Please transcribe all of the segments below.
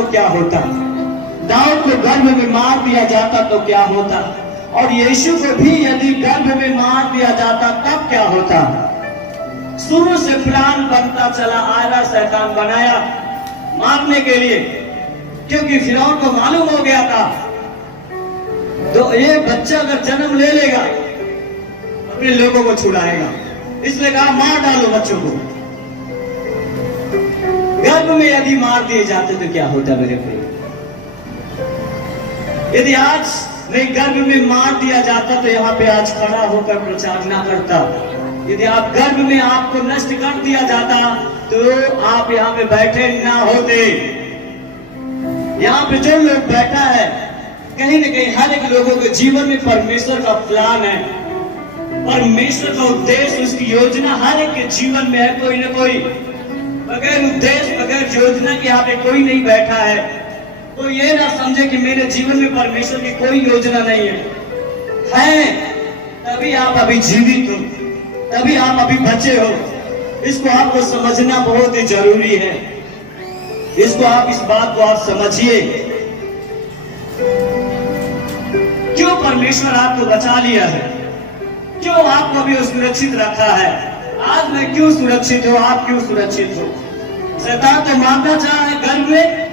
तो क्या होता, दाऊद को गर्भ में मार दिया जाता तो क्या होता, और यीशु को भी यदि गर्भ में मार दिया जाता तब क्या होता। शुरू से प्लान बनता चला आ रहा, शैतान बनाया मारने के लिए, क्योंकि फिरौन को मालूम हो गया था तो ये बच्चा अगर जन्म ले लेगा अपने लोगों को छुड़ाएगा, इसलिए कहा मार डालो बच्चों को। गर्भ में यदि मार दिए जाते तो क्या होता मेरे भाई। यदि आज नहीं गर्भ में मार दिया जाता तो यहाँ पे आज खड़ा होकर प्रचार ना करता। यदि आप गर्भ में आपको नष्ट कर दिया जाता तो आप यहाँ पे बैठे ना होते। यहाँ पे जो लोग बैठा है कहीं ना कहीं हर एक लोगों के जीवन में परमेश्वर का प्लान है, परमेश्वर का उद्देश्य, उसकी योजना हर एक के जीवन में है। कोई ना कोई बगैर उद्देश्य बगैर योजना के यहाँ पे कोई नहीं बैठा है। तो ये ना समझे कि मेरे जीवन में परमेश्वर की कोई योजना नहीं है तभी आप अभी जीवित हो, तभी आप अभी बचे हो। इसको आपको समझना बहुत ही जरूरी है। इसको आप इस बात को आप समझिए, क्यों परमेश्वर आपको बचा लिया है, क्यों आपको अभी सुरक्षित रखा है। आज मैं क्यों सुरक्षित हूं, आप क्यों सुरक्षित हो। शैतान तो मारना चाहा है, गर्भ में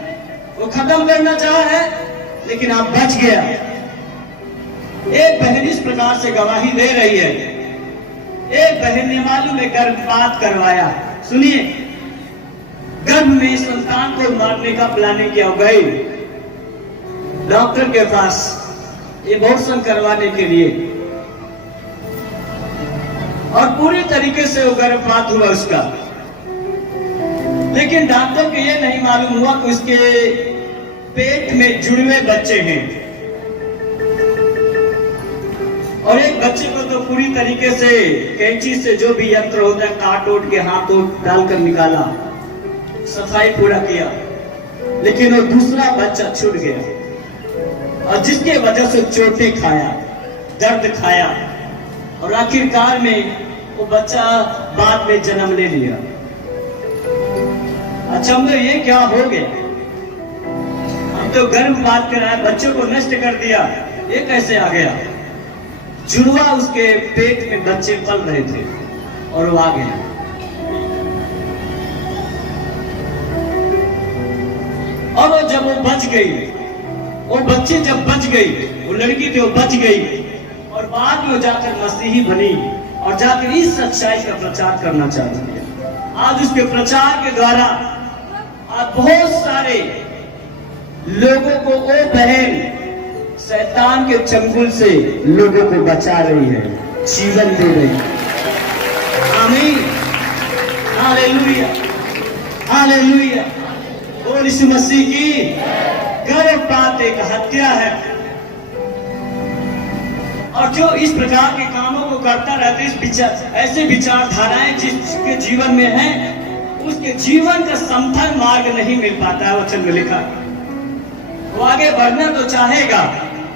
वो खत्म करना चाहा है, लेकिन आप बच गया। एक बहन इस प्रकार से गवाही दे रही है। एक बहन ने मालूम है गर्भपात करवाया। सुनिए, गर्भ में संतान को मारने का प्लानिंग किया, गई डॉक्टर के पास एबॉर्शन करवाने के लिए, और पूरी तरीके से वो गर्भपात हुआ उसका। लेकिन डॉक्टर को ये नहीं मालूम हुआ कि उसके पेट में जुड़वे बच्चे हैं, और एक बच्चे को तो पूरी तरीके से कैंची से जो भी यंत्र होता है काट उठ के हाथ डालकर निकाला, सफाई पूरा किया, लेकिन वो दूसरा बच्चा छूट गया, और जिसके वजह से चोटें खाया, दर्द खाया, और आखिरकार में वो बच्चा बाद में जन्म ले लिया। अच्छा, हम ये क्या हो गया, हम तो गर्भपात कराया, बच्चों को नष्ट कर दिया, ये कैसे आ गया। जुड़वा उसके पेट में बच्चे पल रहे थे और वो आ गया। और वो जब वो बच गई, वो बच्ची जब बच गई, वो लड़की थी वो बच गई, और बाद में जाकर मसीही बनी और जाकर इस सच्चाई का प्रचार करना चाहती है। आज उसके प्रचार के द्वारा आज बहुत सारे लोगों को वो बहन शैतान के चंगुल से लोगों को बचा रही है, जीवन दे रही है। आमीन, हालेलुया, हालेलुया। और यीशु मसीह की गर्भपात एक हत्या है, और जो इस प्रकार के कामों को करता रहता है, इस विचार, ऐसे विचारधाराएं जिसके जीवन में है, उसके जीवन का समतल मार्ग नहीं मिल पाता है। वचन में लिखा, वो आगे बढ़ना तो चाहेगा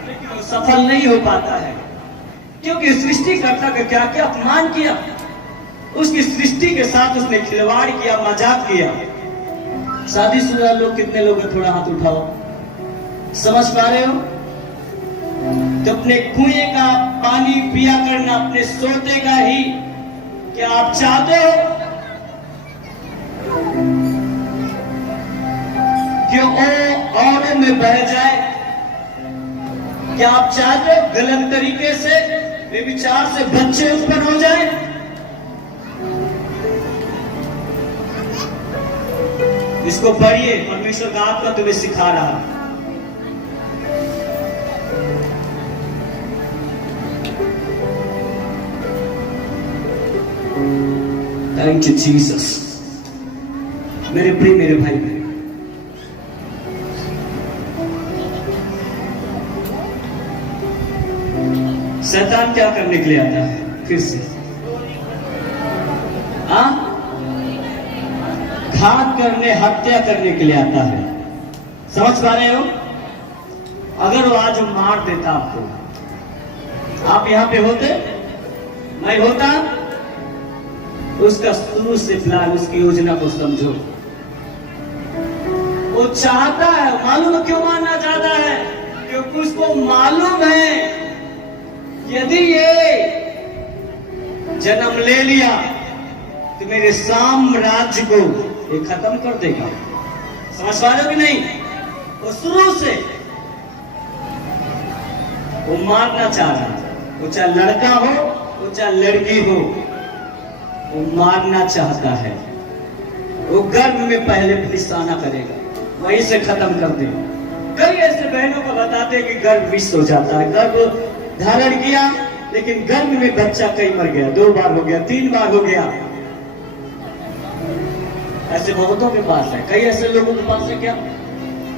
लेकिन वो सफल नहीं हो पाता है, क्योंकि सृष्टिकर्ता का क्या क्या अपमान किया, उसकी सृष्टि के साथ उसने खिलवाड़ किया, मजाक किया। शादीशुदा लोग कितने लोग हैं, थोड़ा हाथ उठाओ। समझ पा रहे हो, तो अपने कुएं का पानी पिया करना अपने सोते का ही क्या आप चाहते हो कि वो औरों में बह जाए? क्या आप चाहते हो गलत तरीके से व्यभिचार से बच्चे उत्पन्न हो जाए? इसको पढ़िए, परमेश्वर का आत्मा तुम्हें सिखा रहा है। Thank you Jesus. मेरे प्रिय मेरे भाई बहन, शैतान क्या करने के लिए आता है फिर से? घात करने, हत्या करने के लिए आता है। समझ पा रहे हो? अगर वो आज मार देता आपको, आप यहां पे होते, मैं होता, उसका शुरू से प्लान, उसकी योजना को समझो। वो चाहता है, मालूम क्यों मानना चाहता है? क्योंकि उसको मालूम है यदि ये जन्म ले लिया तो मेरे साम्राज्य को ये खत्म कर देगा। समझ पा रहे हो कि नहीं? वो शुरू से वो मारना चाह रहा है, वो चाहे लड़का हो वो चाहे लड़की हो, वो मारना चाहता है। वो गर्भ में पहले निशाना करेगा, वहीं से खत्म कर दे। कई ऐसे बहनों को बताते हैं कि गर्भ विष हो जाता है, गर्भ धारण किया लेकिन गर्भ में बच्चा कई मर गया, 2 बार हो गया, 3 बार हो गया। ऐसे बहुतों के पास है, कई ऐसे लोगों के पास है। क्या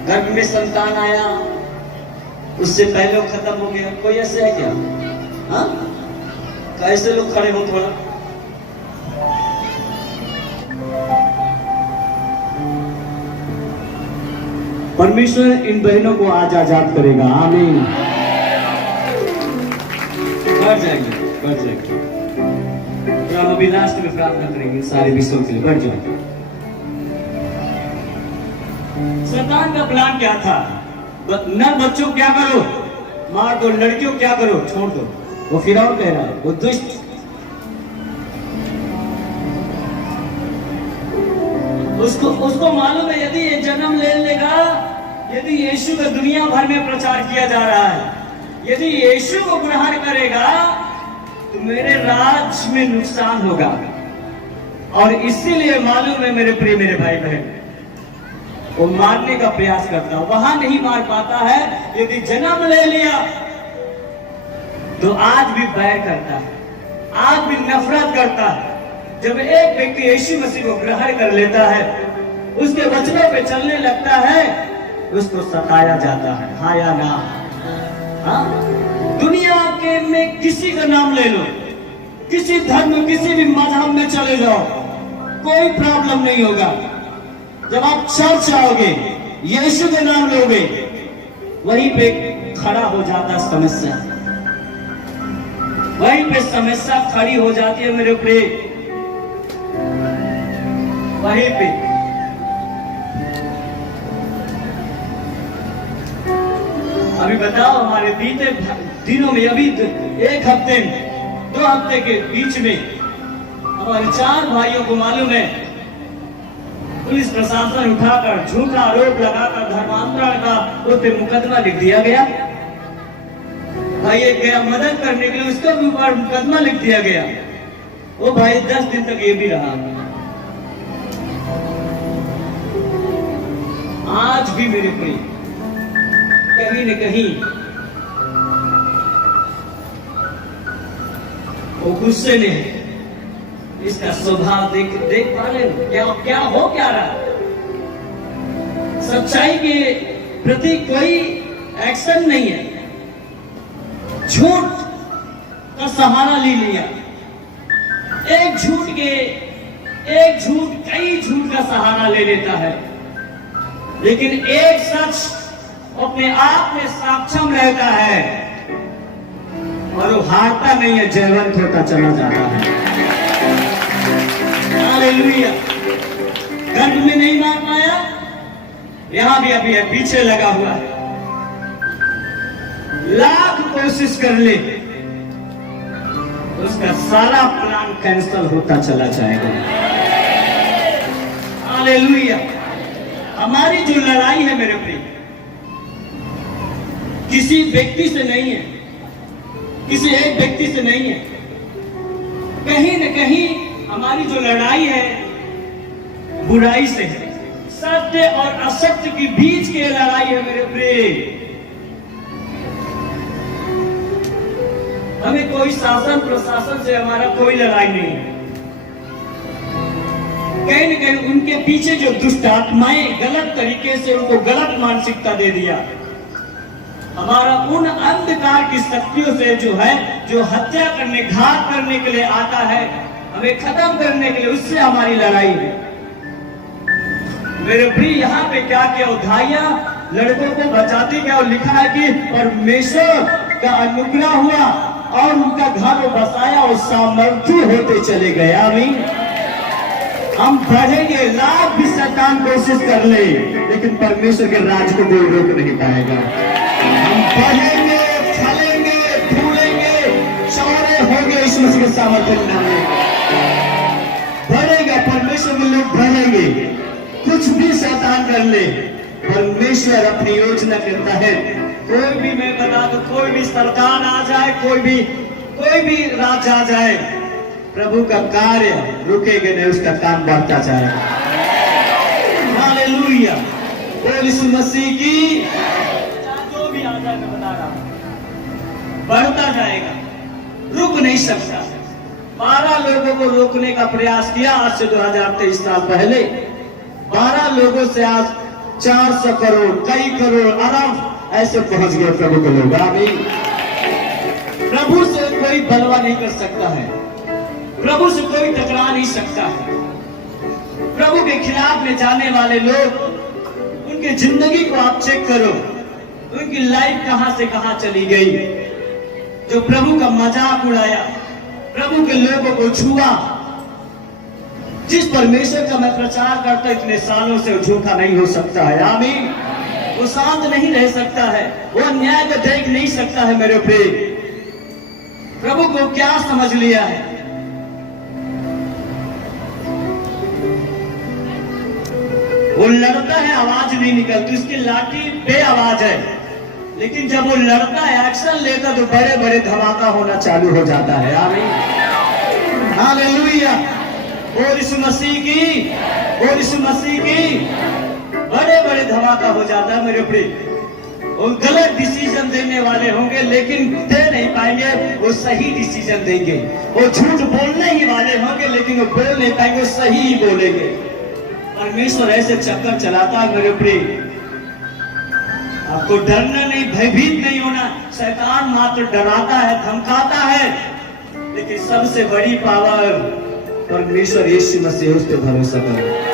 गर्भ में संतान आया उससे पहले वो खत्म हो गया? कोई ऐसे है क्या? हाँ, कैसे लोग खड़े हो थोड़ा। परमेश्वर इन बहनों को आज आजाद करेगा। आमीन। बढ़ जाएंगे, बढ़ जाएंगे। तो हम अभी लास्ट में प्रार्थना करेंगे सारे विषयों के लिए। बढ़ जाएंगे। शैतान का प्लान क्या था? नर बच्चों क्या करो, मार दो, लड़कियों क्या करो, छोड़ दो। वो फिरौन कह रहा है, वो दुष्ट। उसको मालूम है यदि ये जन्म ले लेगा, यदि यीशु का दुनिया भर में प्रचार किया जा रहा है, यदि यीशु को ग्रहण करेगा तो मेरे राज्य में नुकसान होगा। और इसीलिए मालूम है मेरे प्रिय मेरे भाई बहन, वो मारने का प्रयास करता, वहां नहीं मार पाता है। यदि जन्म ले लिया तो आज भी बैर करता है, आज भी नफरत करता है। जब एक व्यक्ति यीशु मसीह को ग्रहण कर लेता है, उसके वचनों पे चलने लगता है, उसको सताया जाता है। हाँ या ना? हाँ? दुनिया के में किसी का नाम ले लो, किसी धर्म किसी भी मजहब में चले जाओ, कोई प्रॉब्लम नहीं होगा। जब आप चर्च आओगे, यीशु का नाम लोगे, वहीं पे खड़ा हो जाता समस्या, वहीं पे समस्या खड़ी हो जाती है मेरे प्रिय, वहीं पे। अभी बताओ, हमारे बीते दिनों में, अभी 1 हफ्ते 2 हफ्ते के बीच में हमारे 4 भाइयों को मालूम है पुलिस प्रशासन उठाकर झूठा आरोप लगाकर धर्मांतरण का उस पे मुकदमा लिख दिया गया। भाई एक गया मदद करने के लिए, उसके ऊपर मुकदमा लिख दिया गया। वो भाई 10 दिन तक ये भी रहा। आज भी मेरे प्रिय कहीं न कहीं वो गुस्से में है। इसका स्वभाव देख पा रहे हो क्या हो क्या रहा? सच्चाई के प्रति कोई एक्शन नहीं है, झूठ का सहारा ले लिया। एक झूठ कई झूठ का सहारा ले लेता है, लेकिन एक सच अपने आप में सक्षम रहता है और वो हारता नहीं है, जयवंत होता चला जाता है। हालेलुया। गर्भ में नहीं मार पाया, यहां भी अभी है, पीछे लगा हुआ है। लाख कोशिश कर ले, उसका सारा प्लान कैंसल होता चला जाएगा। हालेलुया। हमारी जो लड़ाई है मेरे प्रिय, किसी व्यक्ति से नहीं है, किसी एक व्यक्ति से नहीं है। कहीं न कहीं हमारी जो लड़ाई है बुराई से है, सत्य और असत्य के बीच की लड़ाई है मेरे प्रिय। हमें कोई शासन प्रशासन से हमारा कोई लड़ाई नहीं है। कहीं न कहीं उनके पीछे जो दुष्ट आत्माएं गलत तरीके से उनको गलत मानसिकता दे दिया, हमारा उन अंधकार की शक्तियों से जो हत्या करने, घात करने के लिए आता है, हमें खत्म करने के लिए, उससे हमारी लड़ाई है मेरे प्रिय। यहाँ पे क्या किया, उधाइयां लड़कों को बचाती क्या, और लिखा है कि परमेश्वर का अनुग्रह हुआ और उनका घर बसाया और सामर्थ्य होते चले गए। आमीन। हम बढ़ेंगे, लाख भी शैतान कोशिश कर ले, लेकिन परमेश्वर के राज को कोई रोक नहीं पाएगा। हम बढ़ेंगे, फलेंगे, फूलेंगे, चौड़े होंगे इस मसीह के सामर्थ्य के नाम में। बढ़ेगा, परमेश्वर के लोग बढ़ेंगे। कुछ भी शैतान कर ले, परमेश्वर अपनी योजना के तहत कोई भी, मैं बता दूं, कोई भी सरकार आ जाए, कोई भी राज आ जाए, प्रभु का कार्य रुकेगा नहीं, उसका काम बढ़ता जाएगा। हालेलुया, बोल यीशु मसीह की। जो भी आ जाए, मैं बता रहा हूं, बढ़ता जाएगा, रुक नहीं सकता। 12 लोगों को रोकने का प्रयास किया आज से 2023 साल पहले। 12 लोगों से आज 400 करोड़, कई करोड़, अरब ऐसे पहुंच गए प्रभु के लोग। आमीन। प्रभु से कोई बलवा नहीं कर सकता है, प्रभु से कोई टकरा नहीं सकता है। प्रभु के खिलाफ में जाने वाले लोग, उनकी जिंदगी को आप चेक करो, उनकी लाइफ कहां से कहां चली गई। जो प्रभु का मजाक उड़ाया, प्रभु के लोगों को छुआ, जिस परमेश्वर का मैं प्रचार करता इतने सालों से, झूठा नहीं हो सकता है। आमीन। वो शांत नहीं रह सकता है, वो अन्याय को देख नहीं सकता है। मेरे प्रिय, प्रभु को क्या समझ लिया है? वो लड़ता है, आवाज नहीं निकलती, उसकी लाठी बेआवाज है, लेकिन जब वो लड़ता है, एक्शन लेता, तो बड़े बड़े धमाका होना चालू हो जाता है। आमीन। हालेलुया, बोल यीशु मसीह की, बोल यीशु मसीह की। बड़े बड़े धमाका हो जाता है मेरे प्रिय। वो गलत डिसीजन देने वाले होंगे, लेकिन दे नहीं पाएंगे, वो सही डिसीजन देंगे। वो झूठ बोलने ही वाले होंगे, लेकिन वो बोल नहीं पाएंगे, वो सही ही बोलेंगे। परमेश्वर ऐसे चक्कर चलाता है मेरे प्रिय। आपको डरना नहीं, भयभीत नहीं होना। शैतान मात्र डराता है, धमकाता है, लेकिन सबसे बड़ी पावर परमेश्वर यीशु मसीह, उस पर भरोसा करो।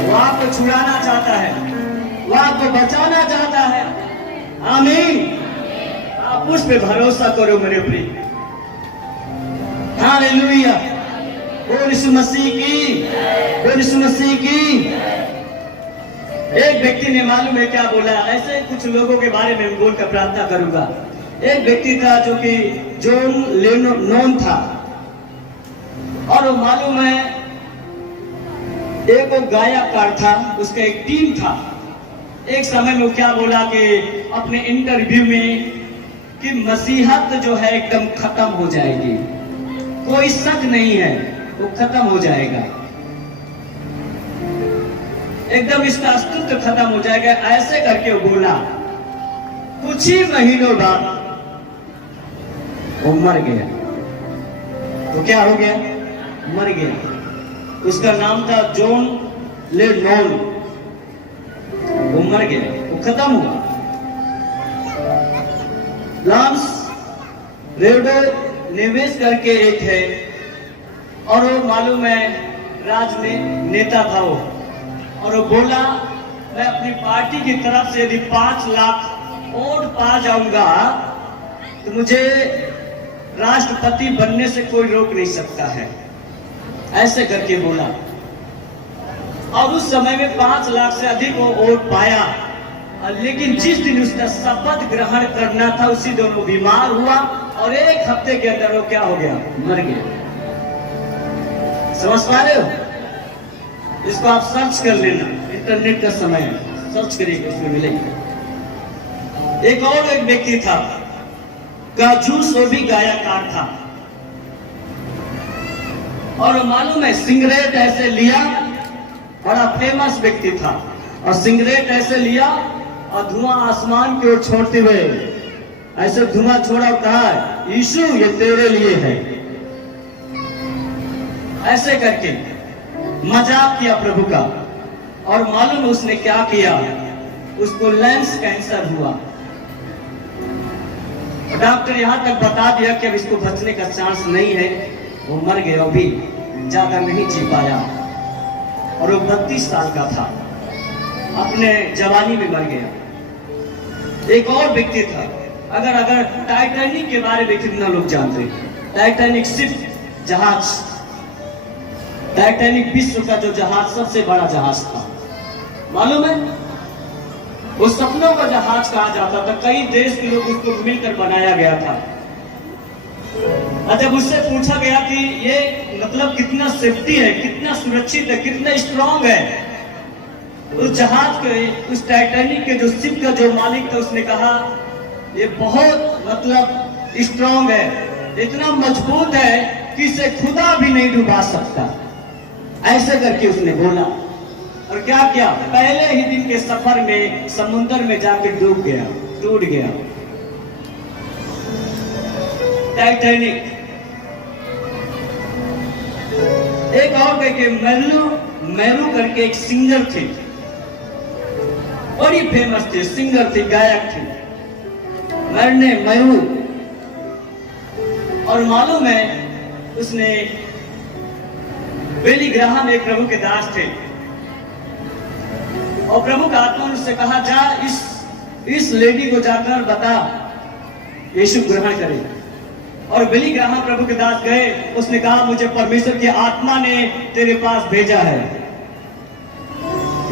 वो आपको छुड़ाना चाहता है, वो आपको बचाना चाहता है। आमीन। आप उस पे भरोसा करो मेरे प्रिय। हालेलुया, बोल यीशु मसीह की, बोल यीशु मसीह की। एक व्यक्ति ने मालूम है क्या बोला? ऐसे कुछ लोगों के बारे में बोलकर प्रार्थना करूंगा। एक व्यक्ति था जो कि जॉन लेनोन था, और वो मालूम है एक वो गायककार था, उसका एक टीम था। एक समय में वो क्या बोला कि अपने इंटरव्यू में कि मसीहत जो है एकदम खत्म हो जाएगी, कोई शक नहीं है, वो खत्म हो जाएगा, एकदम इसका अस्तित्व खत्म हो जाएगा। ऐसे करके वो बोला। कुछ ही महीनों बाद वो मर गया। तो क्या हो गया? मर गया। उसका नाम था जॉन लेनोन। वो मर गया, वो खत्म हुआ। लांस रेडो निवेश करके एक है, और वो मालूम है नेता था वो, और वो बोला मैं अपनी पार्टी की तरफ से यदि 5 लाख वोट पा जाऊंगा तो मुझे राष्ट्रपति बनने से कोई रोक नहीं सकता है। ऐसे करके बोला, और उस समय में 5 लाख से अधिक वो वोट पाया। लेकिन जिस दिन उसका शपथ ग्रहण करना था, उसी दिन वो बीमार हुआ, और 1 हफ्ते के अंदर वो क्या हो गया? मर गया। समझ पा रहे हो? इसको आप सर्च कर लेना, इंटरनेट का समय है, सर्च करिएगा, उसमें मिलेगा। एक और एक व्यक्ति था, गाजूस, वो भी गायककार था, और मालूम है सिगरेट ऐसे लिया, बड़ा फेमस व्यक्ति था, और सिगरेट ऐसे लिया और धुआं आसमान की ओर छोड़ते हुए ऐसे धुआं छोड़ा, कहा यीशु ये तेरे लिए है। ऐसे करके मजाक किया प्रभु का, और मालूम उसने क्या किया? उसको लंग्स कैंसर हुआ। डॉक्टर यहां तक बता दिया कि अब इसको बचने का चांस नहीं है, वो मर गया, अभी ज्यादा नहीं जी पाया, और वो 32 साल का था, अपने जवानी में मर गया। एक और व्यक्ति था, अगर टाइटैनिक के बारे में कितना लोग जानते हैं? टाइटैनिक शिप, जहाज, टाइटैनिक विश्व का जो जहाज सबसे बड़ा जहाज था, मालूम है? वो सपनों का जहाज कहा जाता था। कई देश के लोग उसको मिलकर बनाया गया था। जब उससे पूछा गया कि ये मतलब कितना सेफ्टी है, कितना सुरक्षित है, कितना स्ट्रांग है, उस जहाज के, उस टाइटैनिक के जो शिप का जो मालिक था, उसने कहा ये बहुत मतलब स्ट्रांग है, इतना मजबूत है कि इसे खुदा भी नहीं डुबा सकता। ऐसे करके उसने बोला। और क्या किया? पहले ही दिन के सफर में समुद्र में जाकर डूब गया, टूट गया टाइटैनिक। एक और करके मैरू करके एक सिंगर थे, बड़ी फेमस थे, सिंगर थे, गायक थे, मैरू। और मालूम है उसने, बिली ग्राहम एक प्रभु के दास थे, और प्रभु का आत्मा ने उससे कहा जा इस लेडी को जाकर बता यीशु ग्रहण करे। और बिली ग्राहम प्रभु के दास गए। उसने कहा मुझे परमेश्वर की आत्मा ने तेरे पास भेजा है,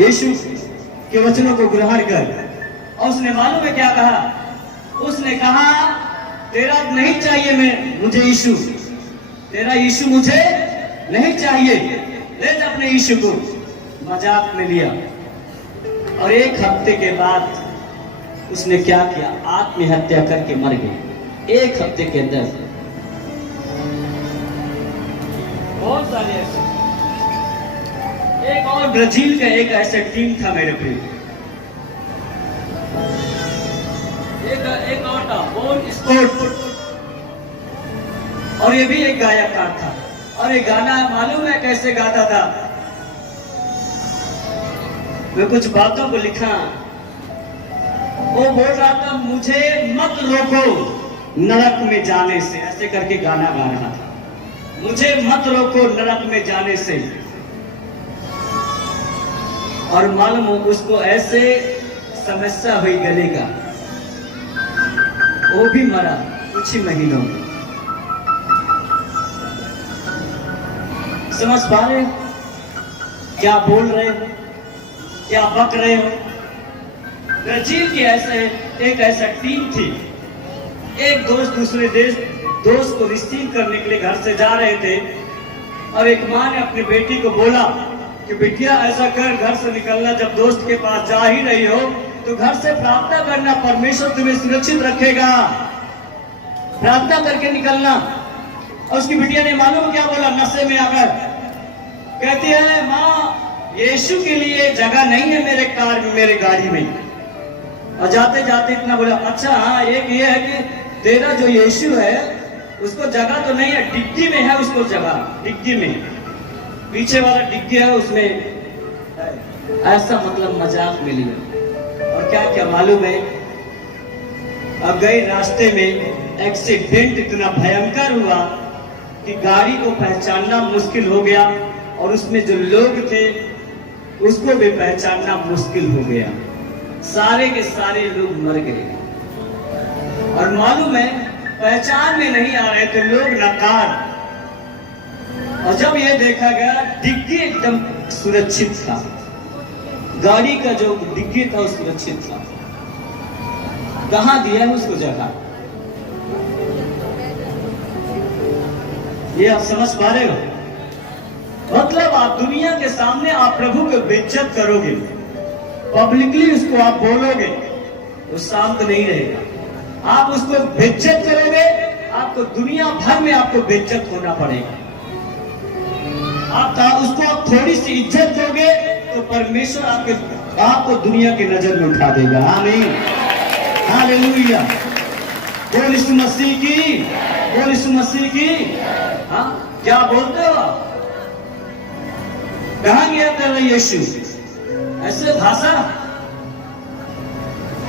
यीशु के वचनों को ग्रहण कर। और उसने मालूम है क्या कहा? उसने कहा तेरा नहीं चाहिए मुझे यीशु, तेरा यीशु मुझे नहीं चाहिए, ले जा अपने यीशु को। मजाक में लिया। और एक हफ्ते के बाद उसने क्या किया? आत्महत्या करके मर गए, एक हफ्ते के अंदर। बहुत सारे ऐसे। एक और ब्राजील का एक ऐसा टीम था मेरे प्रिय, एक और था बोन स्पोर्ट, और ये भी एक गायकार था। और ये गाना मालूम है कैसे गाता था? मैं कुछ बातों को लिखा। वो बोल रहा था मुझे मत रोको नरक में जाने से, ऐसे करके गाना गा रहा था, मुझे मत रोको नरक में जाने से। और मालूम हो उसको ऐसे समस्या हुई गले का, वो भी मरा कुछ ही महीनों में। समझ पा रहे हो क्या बोल रहे हो, क्या बक रहे हो? ब्राजील की एक ऐसा टीम थी। एक दोस्त दूसरे दोस्त को रिसीव करने के लिए घर से जा रहे थे, और एक माँ ने अपनी बेटी को बोला कि बेटिया ऐसा कर, घर से निकलना जब दोस्त के पास जा ही रही हो तो घर से प्रार्थना करना, परमेश्वर तुम्हें सुरक्षित रखेगा, प्रार्थना करके निकलना। और उसकी बिटिया ने मालूम क्या बोला? नशे में आकर कहती है माँ यीशु के लिए जगह नहीं है मेरे कार में, मेरे गाड़ी में। और जाते जाते इतना बोला, अच्छा हाँ एक ये है कि तेरा जो यीशु है उसको जगह तो नहीं है, डिग्गी में है उसको जगह, डिग्गी में, पीछे वाला डिग्गी है उसमें। ऐसा मतलब मजाक में लिया। और क्या क्या मालूम है? अब गए रास्ते में एक्सीडेंट इतना भयंकर हुआ कि गाड़ी को पहचानना मुश्किल हो गया, और उसमें जो लोग थे उसको भी पहचानना मुश्किल हो गया। सारे के सारे लोग मर गए। और मालूम है पहचान में नहीं आ रहे थे लोग, नकार। और जब ये देखा गया डिग्गी एकदम सुरक्षित था, गाड़ी का जो डिग्गी था वो सुरक्षित था। कहां दिया है उसको जगह? ये आप समझ पा रहे हो? मतलब आप दुनिया के सामने आप प्रभु को बेइज्जत करोगे, पब्लिकली उसको आप बोलोगे, वो शांत नहीं रहेगा। आप उसको बेइज्जत करोगे, आपको दुनिया भर में आपको बेइज्जत होना पड़ेगा। आप उसको आप थोड़ी सी इज्जत दोगे तो परमेश्वर आपको दुनिया की नजर में उठा देगा। आमीन, हालेलुया। बोल यीशु मसीह की, बोल यीशु मसीह की। हाँ क्या बोलते हो आप? कहां गया तेरा यीशु? ऐसे भाषा,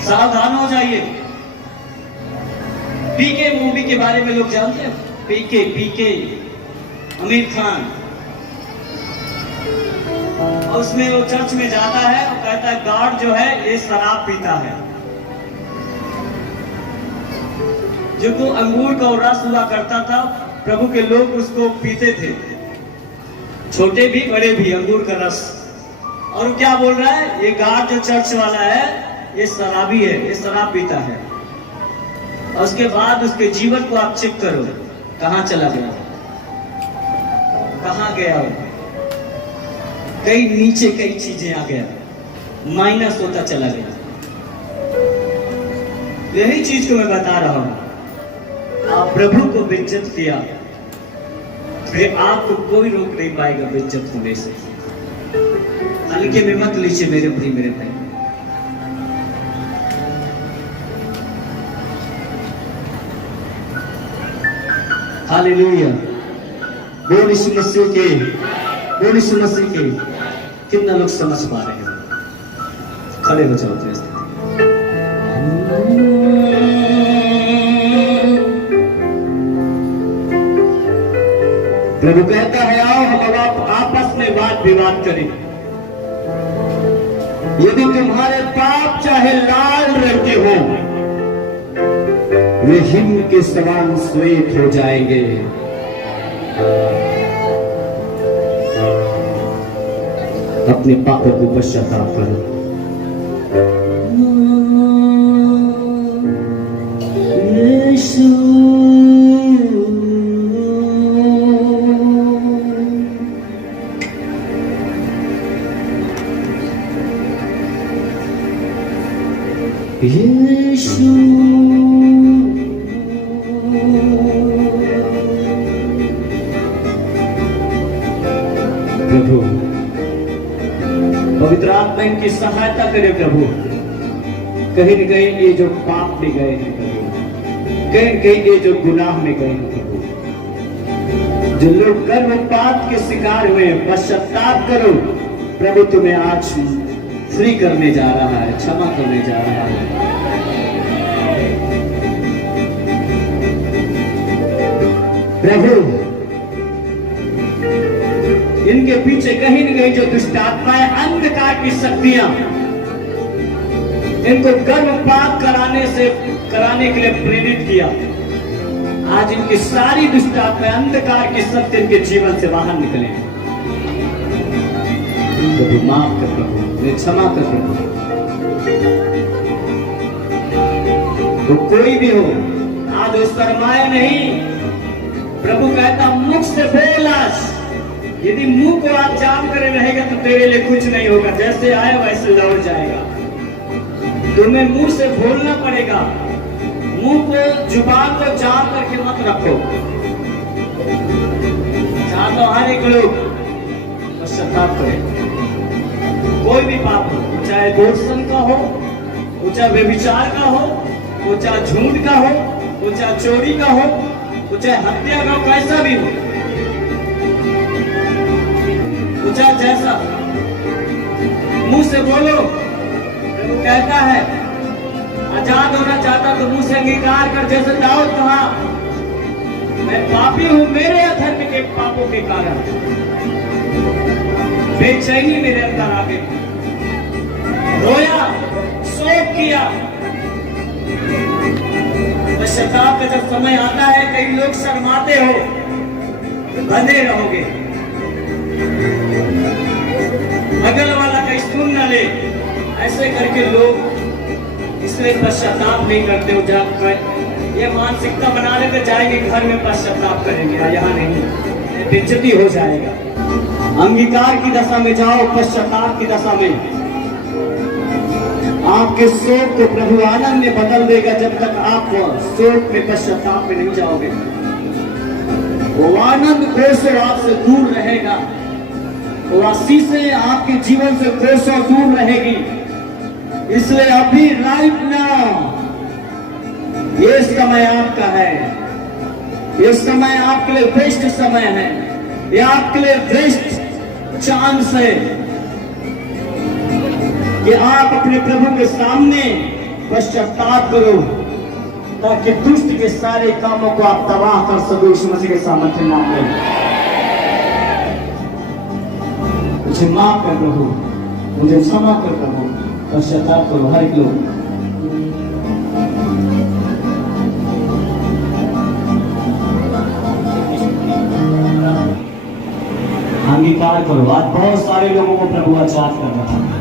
सावधान हो जाइए। पीके मूवी के बारे में लोग जानते हैं? पीके आमिर खान। और उसमें वो चर्च में जाता है और कहता है गॉड जो है ये शराब पीता है। जो को अंगूर का रस हुआ करता था, प्रभु के लोग उसको पीते थे। छोटे भी बड़े भी, अंगूर का रस। और क्या बोल रहा है, ये गार्ड जो चर्च वाला है ये शराबी है, ये शराब पीता है। और उसके बाद उसके जीवन को आप चेक करो, कहां चला गया, कहां गया हो, कई नीचे कई चीजें आ गया, माइनस होता चला गया। यही चीज को मैं बता रहा हूं, आप प्रभु को बेइज्जत किया, फिर आपको कोई रोक नहीं पाएगा बेइज्जत होने से। हल्के में मत लीजिए मेरे भाई, मेरे भाई। हालेलुया, बोल यीशु मसीह के, बोल यीशु मसीह के। कितना लोग समझ पा रहे हैं? खड़े हो जाओ प्लीज। प्रभु कहता है आओ हम आपस में वाद विवाद करें। यदि तुम्हारे पाप चाहे लाल रंग के हो, वे हिम के समान श्वेत हो जाएंगे। अपने पापों को पश्चाताप करो। यीशु यीशु प्रभु पवित्र आत्मा इनकी सहायता करे प्रभु। कहीं न कहीं ये जो पाप में गए हैं प्रभु, कहीं न कहीं ये जो गुनाह में गए हैं प्रभु, जो लोग गर्भपात के शिकार हुए, पश्चाताप करो प्रभु। तुम्हें आज फ्री करने जा रहा है, क्षमा करने जा रहा है। प्रभु इनके पीछे कहीं न कहीं जो दुष्ट आत्माएं, अंधकार की शक्तियां इनको गर्भपात कराने के लिए प्रेरित किया, आज इनकी सारी दुष्ट आत्माएं, अंधकार की शक्ति इनके जीवन से बाहर निकले। प्रभु माफ कर प्रभु, क्षमा कर प्रभु। वो कोई भी हो, आज वो शर्माए नहीं। प्रभु कहता मुख से बोल आज। यदि मुंह को आप जाम करे रहेगा तो तेरे लिए कुछ नहीं होगा, जैसे आए वैसे लौट जाएगा। तुम्हें मुंह से बोलना पड़ेगा, मुंह को, जुबान को जाम करके मत रखो। चाहता हूं हर एक लोग पश्चाताप करे। कोई भी पाप हो, चाहे दोषण का हो, वो चाहे व्यभिचार का हो, वो चाहे झूठ का हो, वो चाहे चोरी का हो, वो चाहे हत्या का हो, कैसा भी हो, वो चाहे जैसा, मुंह से बोलो। वो कहता है आजाद होना चाहता तो मुंह से अंगीकार कर, जैसे दाऊद कहा मैं पापी हूं मेरे अधर्म के पापों के कारण, बेचैनी मेरे अंदर आ गई, रोया, शोक किया। पश्चाताप का जब समय आता है, कई लोग शर्माते हो, बंधे रहोगे। बगल वाला कहीं सुन न ले, ऐसे करके लोग इसलिए पश्चाताप नहीं करते हो। जाकर ये मानसिकता बना लेते जाएंगे घर में पश्चाताप करेंगे, यहाँ नहीं, बेइज्जती हो जाएगा। अंगीकार की दशा में जाओ, पश्चाताप की दशा में। आपके शोक को प्रभु आनंद में बदल देगा जब तक आप शोक में, पश्चाताप में नहीं जाओगे। वो आनंद कोसों आपसे दूर रहेगा, वो आशीषें आपके जीवन से कोसों दूर रहेगी। इसलिए अभी राइट नाउ ये समय आपका है, ये समय आपके लिए बेस्ट समय है, ये आपके लिए बेस्ट चांस है कि आप अपने प्रभु के सामने पश्चाताप करो, ताकि दुष्ट के सारे कामों को आप तबाह कर सको यीशु मसीह के सामर्थ्य नाम में। मुझे माफ कर प्रभु, मुझे क्षमा कर प्रभु, पश्चाताप करो हर एक लोग। स्वीकार करो। आज बहुत सारे लोगों को प्रभु आजाद कर रहा है।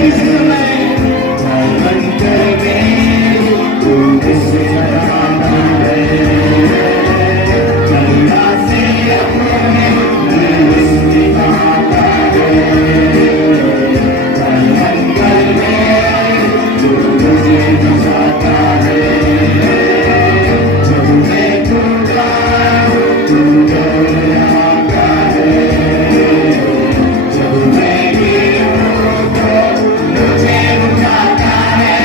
इस समय मंदिर में तू किसे लगाता है, गंगा से अपने दिल दिखाता है, मंदिर में तू मुझे बचाता है, जब मैं टूटा तू दौड़ आता है, जब मैं गिरूं तो मुझे उठाता है।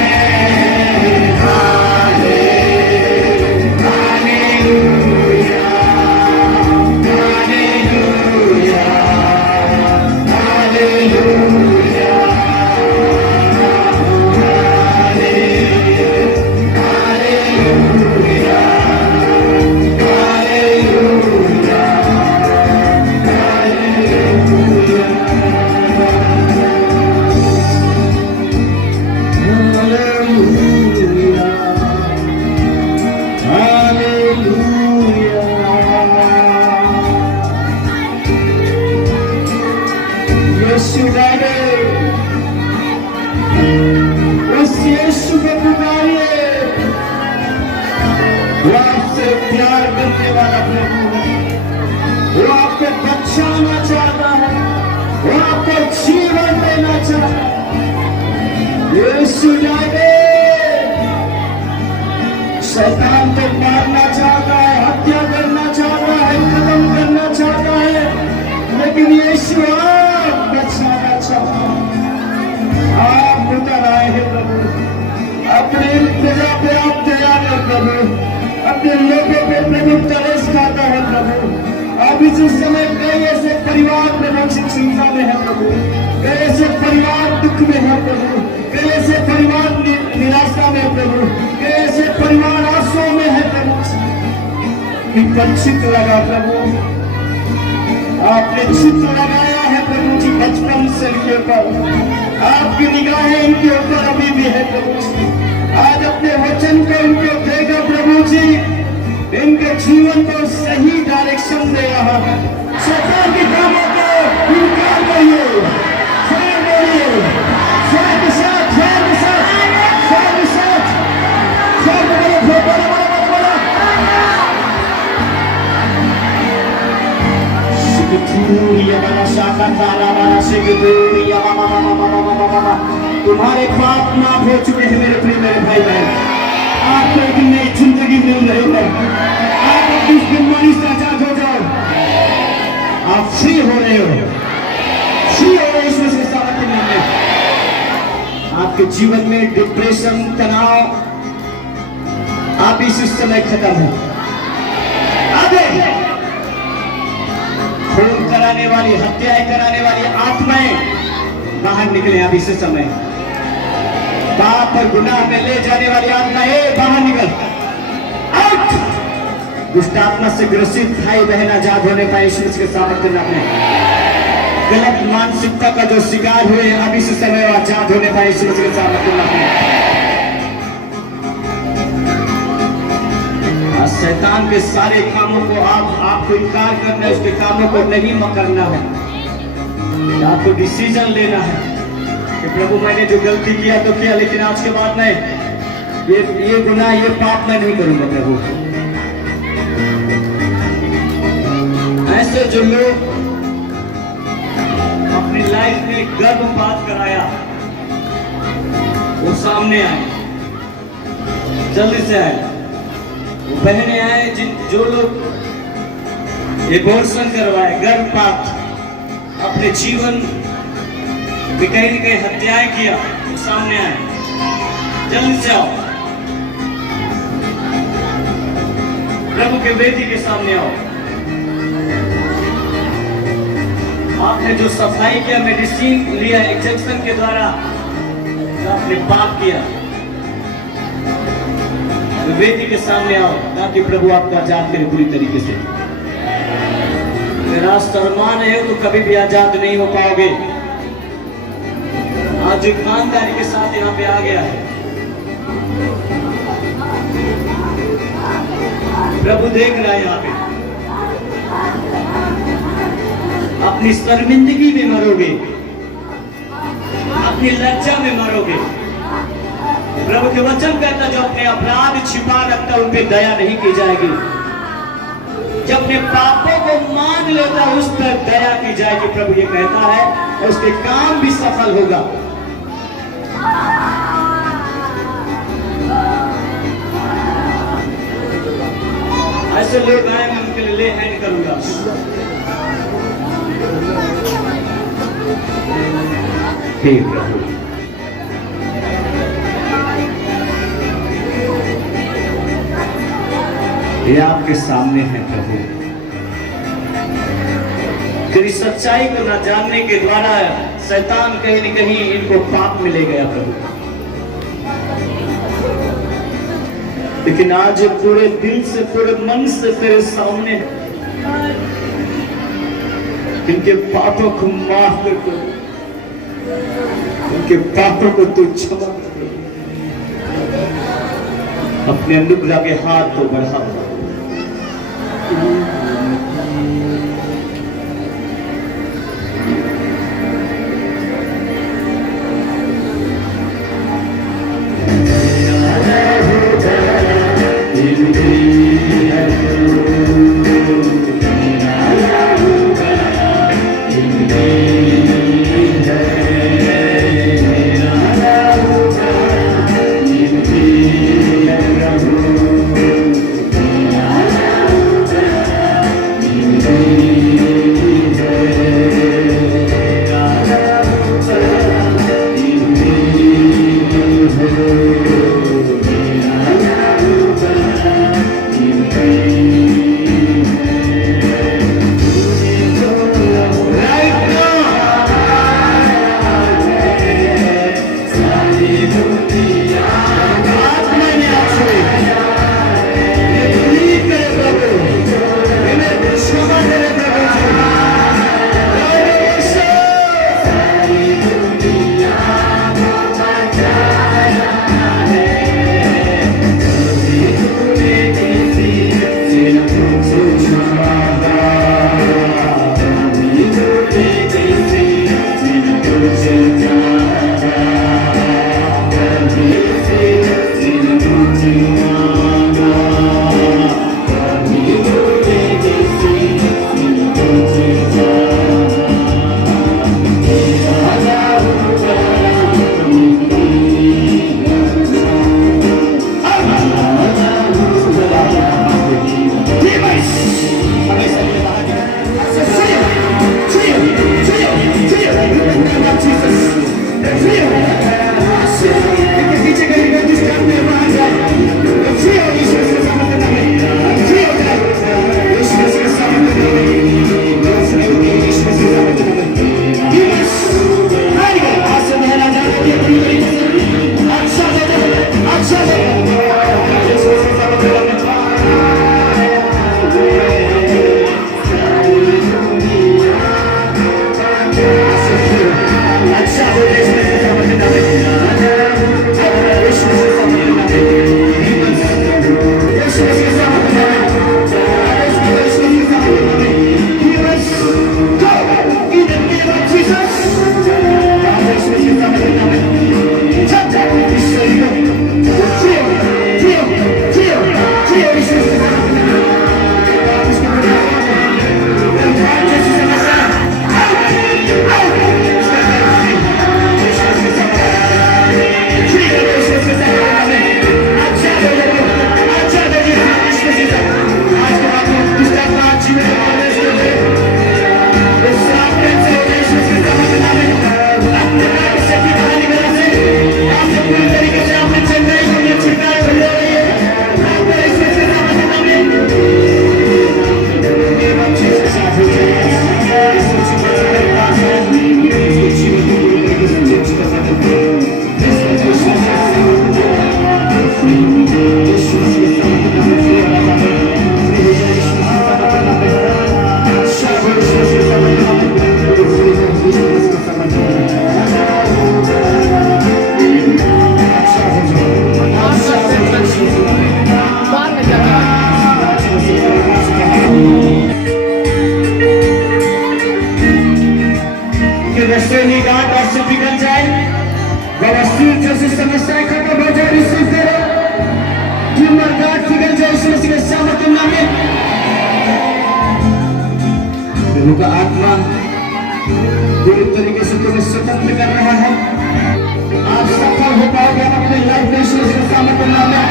उस यीशु को पुकारिए, वो आपसे प्यार करने वाला प्रभु है, वो आपको बचाना चाहता है, वो आपको जीवन देना चाहता है। यीशु जाए, शैतान को मारना चाहता है, हत्या करना चाहता है, खत्म करना चाहता है, लेकिन यीशु आप बचाना चाहता है। आप उतर आए हैं प्रभु, अपने प्रजा पे आप तैयार है प्रभु, अपने लोगों पे प्रभु तरस खाता है प्रभु। अब इस समय कई ऐसे परिवार प्रभु चिंता में है प्रभु, कई ऐसे परिवार दुख में है प्रभु, कई ऐसे परिवार निराशा में प्रभु, कई ऐसे परिवार आंसुओं में है प्रभु। पर चित्त लगा प्रभु, आपने चित्त लगाया है प्रभु जी बचपन से इनके ऊपर, आपकी निगाहें इनके ऊपर अभी भी है प्रभु जी। आज अपने वचन को इनको देगा प्रभु जी, इनके जीवन को सही डायरेक्शन दे रहा है। शैतान की कामों को इनकार करिए, जय बोलिए, जय के साथ, जय के साथ, जय के साथ, जय बोलिए, बोलो बोलो बोलो। तुम्हारे पाप माफ हो चुके हैं मेरे प्रिय मेरे भाई बहन, आपको एक नई जिंदगी मिल रही है, आप अपनी बीमारी से आजाद हो जाओ, आप फ्री हो रहे हो, फ्री हो रहे हो इसमें सामर्थ्य में। आपके जीवन में डिप्रेशन, तनाव आप इस समय खत्म हो। आगे खून कराने वाली, हत्याएं कराने वाली आत्माएं बाहर निकले अब इस समय। पाप और गुनाह में ले जाने वाली आत्माएं बाहर निकल। दुष्ट आत्मा से ग्रसित भाई बहन आजाद होने पाए ईश्वर के सामर्थ्य में। गलत मानसिकता का जो शिकार हुए अब इस समय आजाद होने पाए ईश्वर के सामर्थ्य में। शैतान के सारे कामों को आपको इनकार करना है, उसके कामों को नहीं करना है। आपको डिसीजन लेना है कि प्रभु मैंने जो गलती किया तो किया, लेकिन आज के बाद मैं ये गुनाह, ये पाप मैं नहीं करूंगा प्रभु। ऐसे जो लोग अपनी लाइफ में गर्भपात कराया वो सामने आए, जल्दी से आए। वो बहने आए जो लोग एबॉर्शन करवाए, गर्भपात, अपने जीवन में कहीं न कहीं हत्याएं किया, वो सामने आए, जल्दी से आओ, प्रभु के वेदी के सामने आओ। आपने जो सफाई किया, मेडिसिन लिया इंजेक्शन के द्वारा, जो आपने पाप किया, तो वेदी के सामने आओ ताकि प्रभु आपको आजाद करे पूरी तरीके से। अगर आज शर्मान है तो कभी भी आजाद नहीं हो पाओगे। आज ईमानदारी के साथ यहाँ पे आ गया है, प्रभु देख रहा है यहाँ पे। अपनी शर्मिंदगी में मरोगे, अपनी लज्जा में मरोगे। प्रभु के वचन कहता जो अपने अपराध छिपा रखता उन पे दया नहीं की जाएगी। जब अपने पापों को मान लेता उस पर दया की जाएगी। प्रभु ये कहता है और उसके काम भी सफल होगा। ऐसे लोग आए मैं उनके लिए ले हैंड करूंगा। हे प्रभु ये आपके सामने है प्रभु। तेरी सच्चाई को न जानने के द्वारा शैतान कहीं न कहीं इनको पाप में ले गया प्रभु। लेकिन आज पूरे दिल से पूरे मन से तेरे सामने इनके पापों को माफ कर दो, इनके पापों को तू क्षमा कर। अपने अनुग्रह के हाथ को बढ़ा। प्रभु का आत्मा पूरी तरीके से तुम्हें स्वतंत्र कर रहा है। आप सफल हो पाओगे अपने लाइफ में यीशु के सामने करना में।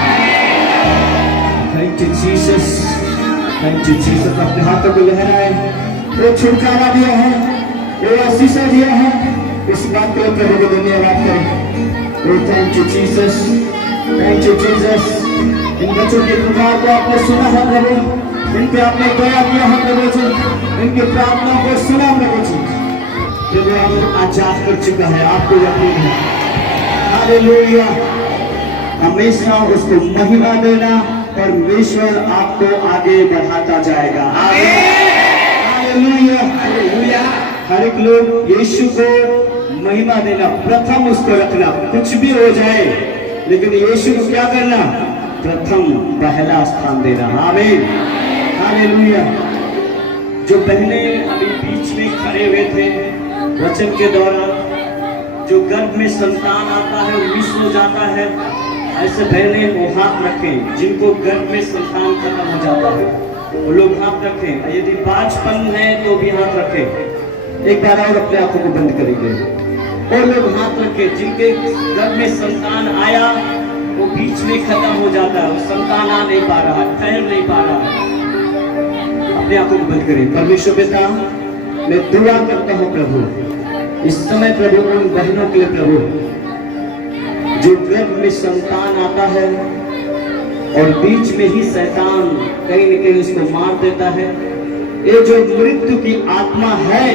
Thank you Jesus, thank you Jesus. अपने हाथों को लहराए, वो छुटकारा दिया है, वो आशीषा दिया है, इस बात के लिए प्रभु को धन्यवाद करें। वो thank you Jesus, thank you Jesus. इन बच्चों की पुकार को आपने सुना है प्रभु, इन पे आपने दया किया है प्रभु जी, इनकी प्रार्थनाओं को सुना प्रभु जी। प्रभु आपको आजाद कर चुका है, आपको यकीन है। हालेलुया। हमेशा उसको महिमा देना, परमेश्वर आपको आगे बढ़ाता जाएगा। Hallelujah, hallelujah. हर एक लोग यीशु को महिमा देना, प्रथम उसको रखना, कुछ भी हो जाए लेकिन यीशु को क्या करना, प्रथम पहला स्थान देना। आमीन, हालेलुया। जो बहने अभी बीच में खड़े हुए थे वचन के दौरान, जो गर्भ में संतान आता है, मिस हो जाता है, ऐसे बहने वो हाथ रखें। जिनको गर्भ में संतान खत्म हो जाता है वो लोग हाथ रखें। यदि बांझपन है तो भी हाथ रखें। एक बार और अपने आंखों को बंद करेंगे और लोग हाथ रखें। जिनके गर्भ में संतान आया वो बीच में खत्म हो जाता है, वो संतान आ नहीं पा रहा, ठहर नहीं पा रहा। अपने आंखों को बंद करें। परमेश्वर पिता, मैं दुआ करता हूँ प्रभु, इस समय प्रभु उन बहनों के लिए प्रभु जो गर्भ में संतान आता है और बीच में ही शैतान कहीं न कहीं उसको मार देता है, ये जो मृत्यु की आत्मा है,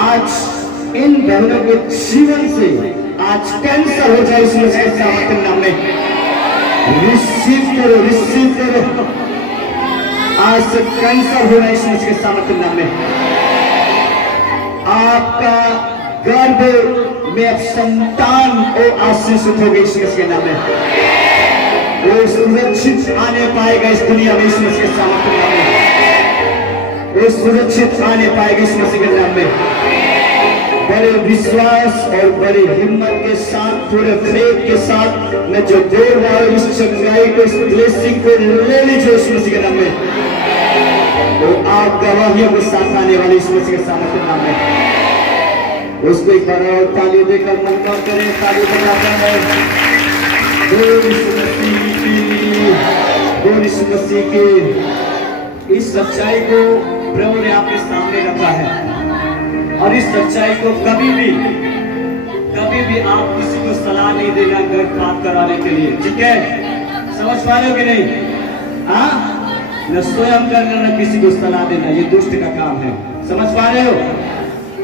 आज इन बहनों के जीवन से आज कैंसर हो जाए इस मसीह के नाम में। रिसीव करो, रिसीव करो। आज से कैंसर हो रहा है इस मसीह के सामर्थ्य नाम में। आपका गर्भ में अब संतान और आशीषित होगी इस मसीह के नाम में। वो सुरक्षित आने पाएगा इस दुनिया में इस मसीह के सामर्थ्य नाम में। वो सुरक्षित आने पाएगा इस मसीह के नाम में। बड़े विश्वास और बड़ी हिम्मत के साथ, पूरे फेथ के साथ मैं जो बोल रहा हूँ, इस चंगाई को, इस ब्लेसिंग को ले लीजिए इस मसीह के नाम में। तो आप गवाहियों के साथ आने वाले इस मसीह के सामर्थ्य नाम में। उसको एक बार और ताली देकर मनवा करें, ताली बजाता है। इस मसीह की इस सच्चाई को प्रभु ने आपके सामने रखा है और इस सच्चाई को कभी भी आप किसी को सलाह नहीं देना गर्भपात कराने के लिए, ठीक है? समझ पा रहे हो कि नहीं? हाँ, न स्वयं करना न किसी को सलाह देना, ये दुष्ट का काम है। समझ पा रहे हो?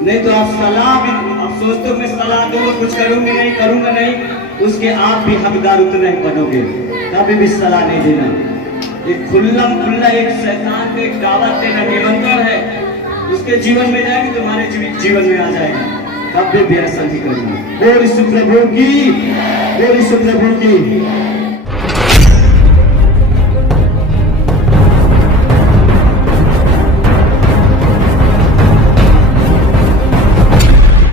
नहीं तो आप सलाह भी, आप सोचते हो मैं सलाह दूंगा, कुछ करूंगी नहीं, करूंगा नहीं, उसके आप भी हकदार उतने ही बनोगे। कभी भी सलाह नहीं देना। एक खुल्लम खुल्ला एक शैतान को एक दावत देना निरंतर है, उसके जीवन में जाएगी, तुम्हारे जीवन में आ जाएगी। कभी भी ऐसा नहीं करना। बोल यीशु प्रभु की, बोल यीशु प्रभु की।